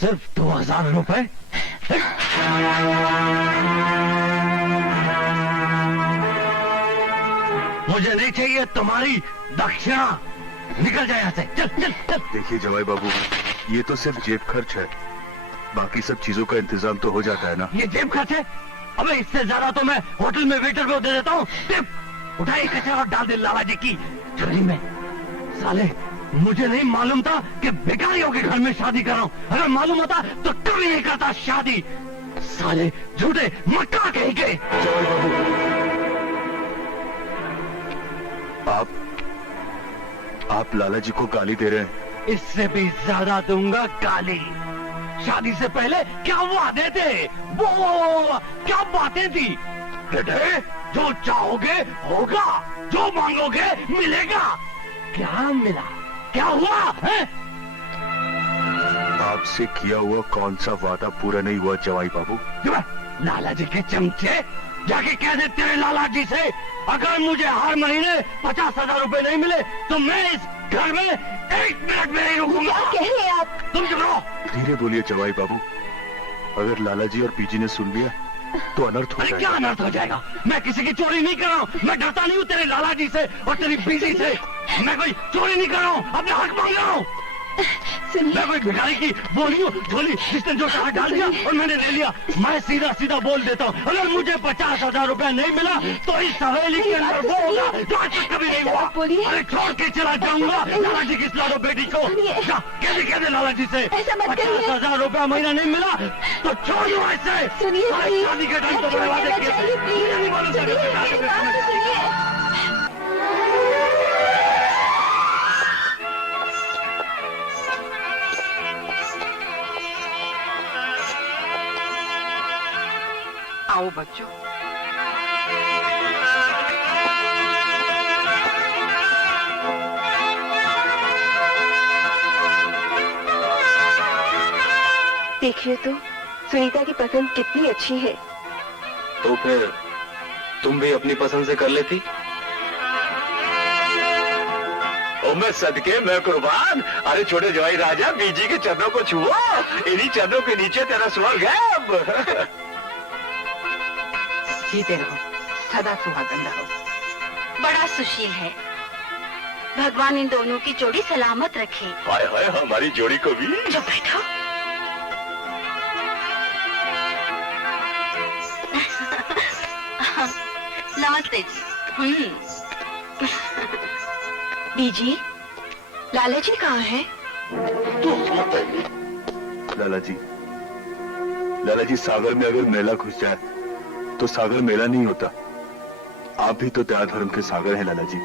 सिर्फ 2000 रुपए? मुझे नहीं चाहिए तुम्हारी दक्षिणा। निकल जाए यहाँ से। चल चल चल। देखिए जवाई बाबू, ये तो सिर्फ जेब खर्च है, बाकी सब चीजों का इंतजाम तो हो जाता है ना। ये जेब खर्च है? अबे इससे ज्यादा तो मैं होटल में वेटर को दे देता हूँ। उठाइए कचरा और डाल दे लाला जी की झोली में। साले, मुझे नहीं मालूम था कि भिखारियों के घर में शादी कर रहा हूँ। अगर मालूम होता तो कभी नहीं करता शादी। साले झूठे मक्का कहीं के। जवाई बाबू, आप लाला जी को गाली दे रहे हैं। इससे भी ज्यादा दूंगा गाली। शादी से पहले क्या वादे थे, वो क्या बातें थी। बेटे, जो चाहोगे होगा, जो मांगोगे मिलेगा। क्या मिला, क्या हुआ है? आपसे किया हुआ कौन सा वादा पूरा नहीं हुआ जवाई बाबू? लाला जी के चमचे, जाके कह दे तेरे लाला जी से, अगर मुझे हर महीने 50,000 रुपए नहीं मिले तो मैं इस घर में 1 मिनट में नहीं रुकूंगा। क्या कह रहे हैं आप? तुम चुप रहो। धीरे बोलिए जवाई बाबू, अगर लाला जी और बीजी ने सुन लिया तो अनर्थ हो जाएगा। क्या अनर्थ हो जाएगा? मैं किसी की चोरी नहीं कर रहा हूँ। मैं डरता नहीं हूँ तेरे लाला जी से और तेरी बीजी से। मैं कोई चोरी नहीं कर रहा हूँ, अपने हक मांग रहा हूँ। मैं कोई भिखारी की बोली हूँ झोली जिसने जो कहा डाल दिया और मैंने ले लिया। मैं सीधा सीधा बोल देता हूँ, अगर मुझे 50,000 रुपए नहीं मिला तो इस हवेली के अंदर वो होगा जो आज तक कभी नहीं हुआ। अरे छोड़ के चला जाऊंगा लाला जी की लाडो बेटी को। कहते लाला जी से 50,000 रुपया महीना नहीं मिला तो छोड़ दो ऐसे। शादी के टाइम तो बड़े वादे किए। आओ बच्चों। देखिए तो सुनीता की पसंद कितनी अच्छी है। तो फिर तुम भी अपनी पसंद से कर लेती। ओ मैं सदके, मैं कुर्बान। अरे छोटे जवाई राजा, बीजी के चरणों को छुओ, इन्हीं चरणों के नीचे तेरा स्वर्ग है अब। जीते रहो, सदा सुहागन रहो। बड़ा सुशील है, भगवान इन दोनों की जोड़ी सलामत रखे। हाय हाय, हमारी जोड़ी को भी। जो बैठो। नमस्ते जी। बीजी, लाला जी कहाँ है? लाला जी सागर में अगर मेला घुस जाए तो सागर मेला नहीं होता। आप भी तो त्याग धर्म के सागर हैं लाला जी।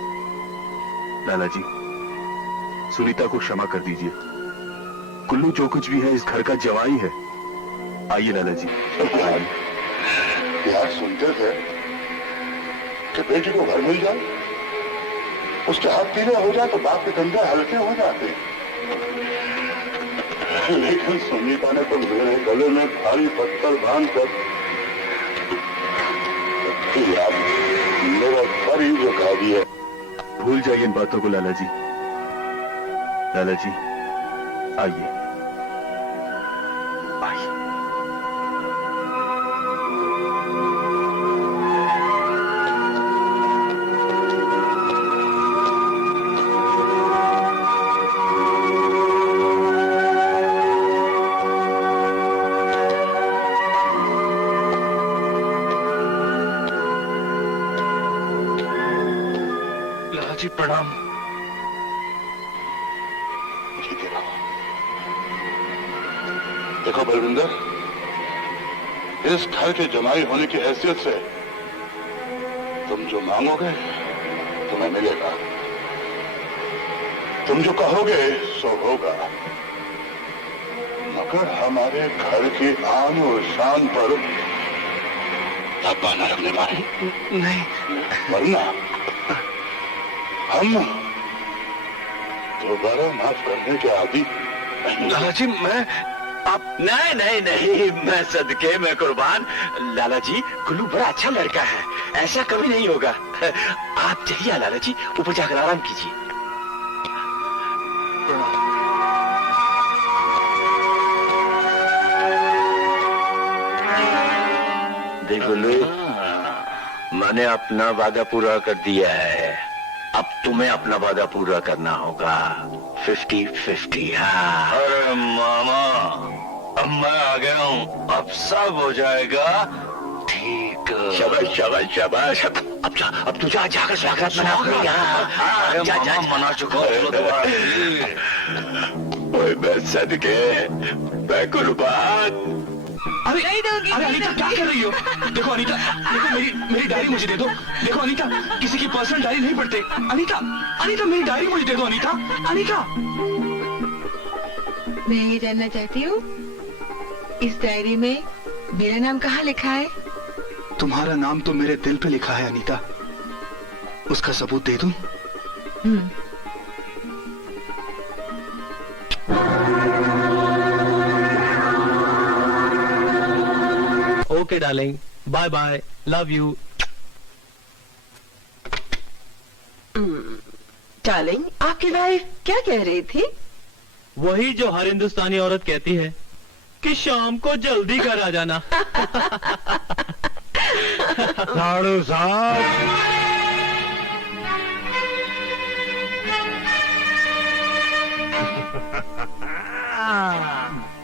लाला जी, सुनीता को क्षमा कर दीजिए। कुल्लू जो कुछ भी है इस घर का जवाई है। आइए लाला जी, आइए। यार सुनते थे कि बेटी को घर मिल जाए, उसके हाथ पीले हो जाए तो बाप के कंधे हल्के हो जाते। लेकिन सुनीता ने तो मेरे गले में भारी पत्थर बांधकर मेरा सर ही झुका दिया। भूल जाइए इन बातों को लाला जी। लाला जी आइए, आइए। जी प्रणाम। देखो बलविंदर, इस घर के जमाई होने की हैसियत से तुम जो मांगोगे तुम्हें मिलेगा, तुम जो कहोगे सो होगा। मगर हमारे घर की आन और शान पर धब्बा न रखने वाले। नहीं, वरना हम दोबारा माफ करने के आदि। लाला जी मैं आप नहीं नहीं नहीं, मैं सदके, मैं कुर्बान। लाला जी, कुल्लू बड़ा अच्छा लड़का है, ऐसा कभी नहीं होगा। आप चलिए लाला जी, ऊपर जाकर आराम कीजिए। देख गुल्लू, मैंने अपना वादा पूरा कर दिया है, अब तुम्हें अपना वादा पूरा करना होगा। 50-50। हाँ। अरे मामा, अब मैं आ गया हूँ, अब सब हो जाएगा ठीक। शाबाश शाबाश शाबाश। अब तू जा, जाकर स्वागत मना अपने यहाँ। जा मना चुका हूँ मैं सदके, मैं कुर्बान। अरे अरे अनीता क्या कर रही हो? देखो अनीता, देखो मेरी डायरी मुझे दे दो। देखो अनीता, किसी की पर्सनल डायरी नहीं पढ़ते। अनीता मेरी डायरी मुझे दे दो। अनीता मैं ये जानना चाहती हूँ, इस डायरी में मेरा नाम कहाँ लिखा है? तुम्हारा नाम तो मेरे दिल पे लिखा है अनीता, उसका सबूत दे दूं? Okay darling, bye bye, love you. Darling, आपकी वाइफ क्या कह रही थी? वही जो हर हिंदुस्तानी औरत कहती है कि शाम को जल्दी घर आ जाना। साड़ू साहब,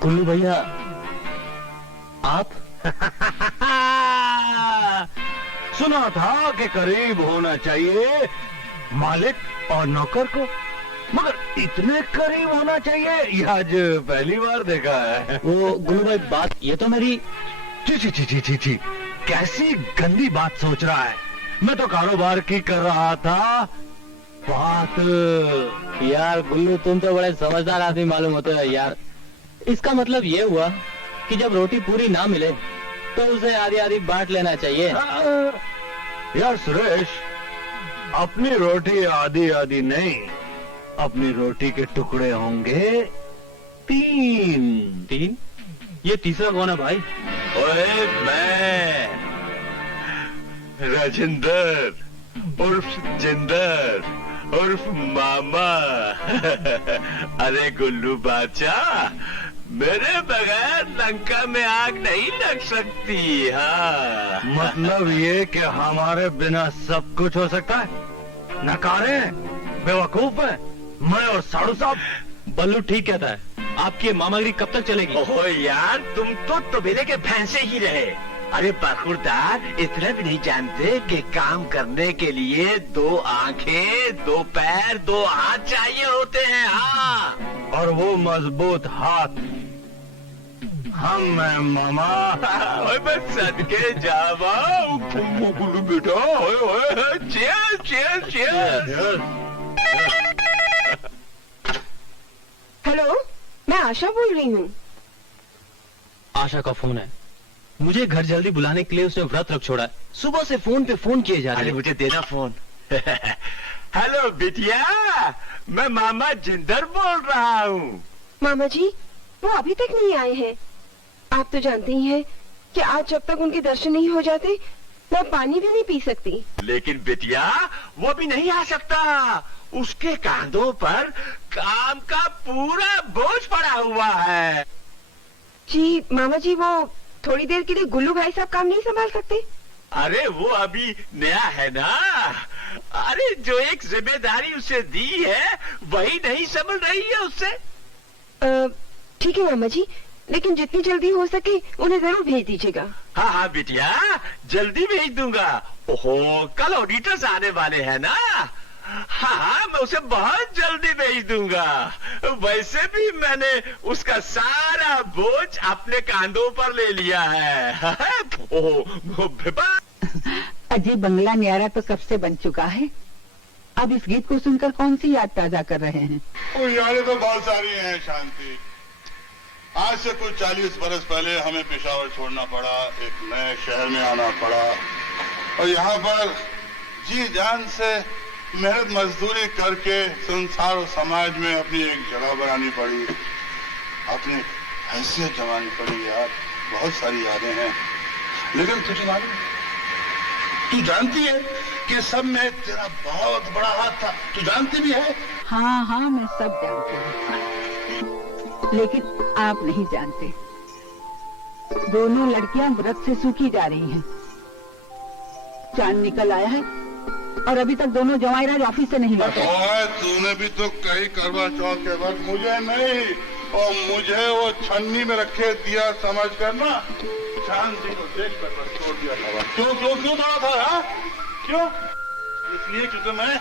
कुल्लू भैया, आप? सुना था कि करीब होना चाहिए मालिक और नौकर को, मगर इतने करीब होना चाहिए ये आज पहली बार देखा है। वो गुल्लू भाई, बात ये तो मेरी। ची, कैसी गंदी बात सोच रहा है। मैं तो कारोबार की कर रहा था बात। यार गुल्लू, तुम तो बड़े समझदार आदमी मालूम होते हो यार। इसका मतलब ये हुआ कि जब रोटी पूरी ना मिले तो उसे आधी आधी बांट लेना चाहिए। यार सुरेश, अपनी रोटी आधी आधी नहीं, अपनी रोटी के टुकड़े होंगे 3। ये तीसरा कौन है भाई? ओए मैं राजेंद्र उर्फ जिंदर उर्फ मामा। अरे गुल्लू बादशाह, मेरे बगैर लंका में आग नहीं लग सकती। हाँ। मतलब ये कि हमारे बिना सब कुछ हो सकता है? नकारे, बेवकूफ है मैं और साड़ू साहब। बल्लू ठीक कहता है, आपकी मामागिरी कब तक चलेगी? ओहो यार, तुम तो तबेले के भैंसे ही रहे। अरे बखुरदार, इतना भी नहीं जानते कि काम करने के लिए 2 आंखें, 2 पैर, 2 हाथ चाहिए होते हैं। हाँ, और वो मजबूत हाथ हम हैं मामा। मैं सदके जावा गुल्लू बेटा। Cheers cheers cheers. हेलो, मैं आशा बोल रही हूँ। आशा का फोन है, मुझे घर जल्दी बुलाने के लिए उसने व्रत रख छोड़ा है। सुबह से फोन पे फोन किए जा रहे हैं। मुझे देना फोन। हेलो बिटिया, मैं मामा जिंदर बोल रहा हूँ। मामा जी, वो अभी तक नहीं आए हैं। आप तो जानते ही हैं कि आज जब तक उनके दर्शन नहीं हो जाते मैं पानी भी नहीं पी सकती। लेकिन बिटिया, वो भी नहीं आ सकता। उसके कांधों पर काम का पूरा बोझ पड़ा हुआ है। जी मामा जी, वो थोड़ी देर के लिए गुल्लू भाई साहब काम नहीं संभाल सकते? अरे वो अभी नया है ना। अरे जो एक जिम्मेदारी उसे दी है वही नहीं संभल रही है उससे। ठीक है मामा जी, लेकिन जितनी जल्दी हो सके उन्हें जरूर भेज दीजिएगा। हाँ हाँ बिटिया, जल्दी भेज दूंगा। ओहो, कल ऑडिटर्स आने वाले हैं ना। हाँ, मैं उसे बहुत जल्दी भेज दूंगा। वैसे भी मैंने उसका सारा बोझ अपने कांधों पर ले लिया है। ओह, अजय बंगला न्यारा तो कब से बन चुका है। अब इस गीत को सुनकर कौन सी याद ताजा कर रहे हैं? यादें तो बहुत सारी हैं शांति। आज से कुछ 40 बरस पहले हमें पेशावर छोड़ना पड़ा, एक नए शहर में आना पड़ा और यहाँ पर जी जान से मेहनत मजदूरी करके संसार और समाज में अपनी एक जगह बनानी पड़ी, अपनी हैसियत जमानी पड़ी। यार बहुत सारी यादें हैं, लेकिन तुझे मालूम, तू जानती है कि सब में तेरा बहुत बड़ा हाथ था। तू जानती भी है? हाँ हाँ, मैं सब जानती हूँ, लेकिन आप नहीं जानते। दोनों लड़कियां व्रत से सूखी जा रही हैं। चांद निकल आया है और अभी तक दोनों जवाईराज ऑफिस से नहीं लौटे। ओए, तूने भी तो कई करवा चौथ के वक्त मुझे नहीं और मुझे वो छन्नी में रखे दिया समझ कर ना चांद जी को देख कर बस छोड़ दिया था। क्यों क्यों क्यों दौड़ा था? हा? क्यों? इसलिए क्योंकि मैं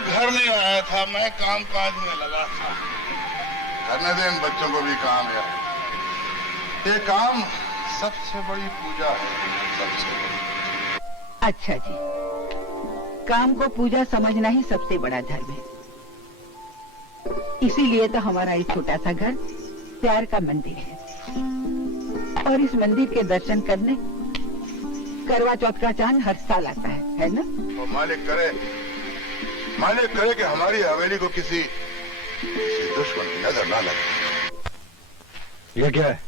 घर नहीं आया था, मैं काम काज में लगा था। करने दे इन बच्चों को भी काम है। ये काम सबसे बड़ी पूजा है, सबसे बड़ी। अच्छा जी, काम को पूजा समझना ही सबसे बड़ा धर्म है। इसीलिए तो हमारा एक छोटा सा घर प्यार का मंदिर है और इस मंदिर के दर्शन करने करवा चौथ का चांद हर साल आता है ना? तो मालिक करे कि हमारी हवेली को किसी दुश्मन की नजर ना लगे। ये क्या है?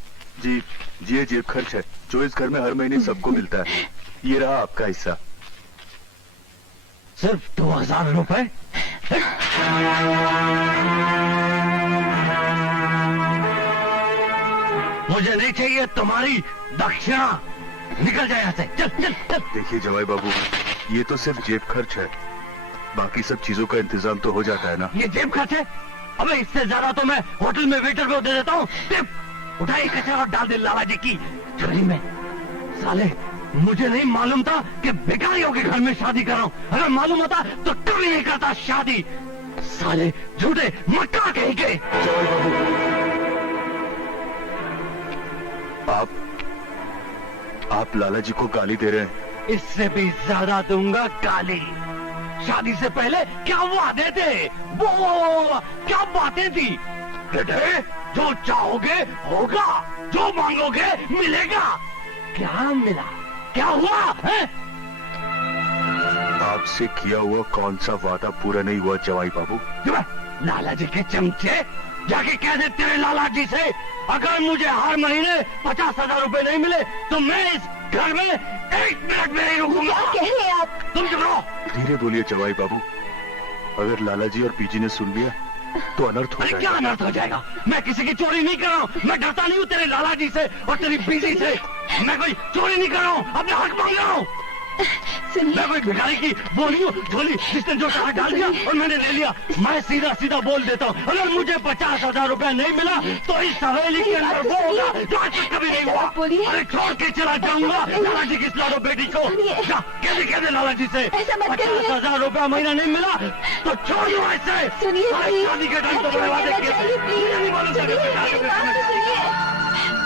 जी ये जेब खर्च है जो इस घर में हर महीने सबको मिलता है। ये रहा आपका हिस्सा। सिर्फ 2000 रुपए? मुझे नहीं चाहिए तुम्हारी दक्षिणा। निकल जाए यहाँ से। चल चल चल। देखिए जवाई बाबू, ये तो सिर्फ जेब खर्च है, बाकी सब चीजों का इंतजाम तो हो जाता है ना। ये जेब खर्च है? अबे इससे ज्यादा तो मैं होटल में वेटर को दे देता हूँ। उठाइए कचरा और डाल दे लाला जी की झोली में। साले, मुझे नहीं मालूम था कि भिखारियों के घर में शादी कर रहा हूँ। अगर मालूम होता तो कभी नहीं करता शादी। साले झूठे मक्का कहीं के। जवाई बाबू, आप लाला जी को गाली दे रहे हैं। इससे भी ज्यादा दूंगा गाली। शादी से पहले क्या वादे थे, वो क्या बातें थी। बेटे, जो चाहोगे होगा, जो मांगोगे मिलेगा। क्या मिला, क्या हुआ है? आपसे किया हुआ कौन सा वादा पूरा नहीं हुआ जवाई बाबू? लाला जी के चमचे, जाके कह दे तेरे लाला जी से, अगर मुझे हर महीने 50,000 रुपए नहीं मिले तो मैं इस घर में 1 मिनट में नहीं रुकूंगा। क्या कह रहे हैं आप? तुम चुप रहो। धीरे बोलिए जवाई बाबू, अगर लाला जी और पीजी ने सुन लिया तो अनर्थ हो अरे क्या जाएगा। अनर्थ हो जाएगा? मैं किसी की चोरी नहीं कर रहा हूँ। मैं डरता नहीं हूँ तेरे लाला जी से और तेरी बीजी से। मैं कोई चोरी नहीं कर रहा हूँ, अपने हक मांग रहा हूँ। मैं कोई भिखारी की बोली हूँ झोली जिसने जो कहा डाल दिया और मैंने ले लिया। मैं सीधा सीधा बोल देता हूँ, अगर मुझे 50,000 रुपए नहीं मिला तो इस हवेली के अंदर वो होगा जो आज तक कभी नहीं हुआ। अरे छोड़ के चला जाऊंगा लाला जी की लाडो बेटी को। कहते लाला जी से 50,000 रुपया महीना नहीं मिला तो छोड़ दो ऐसे। सुनिए शादी के टाइम तो बड़े वादे किए थे।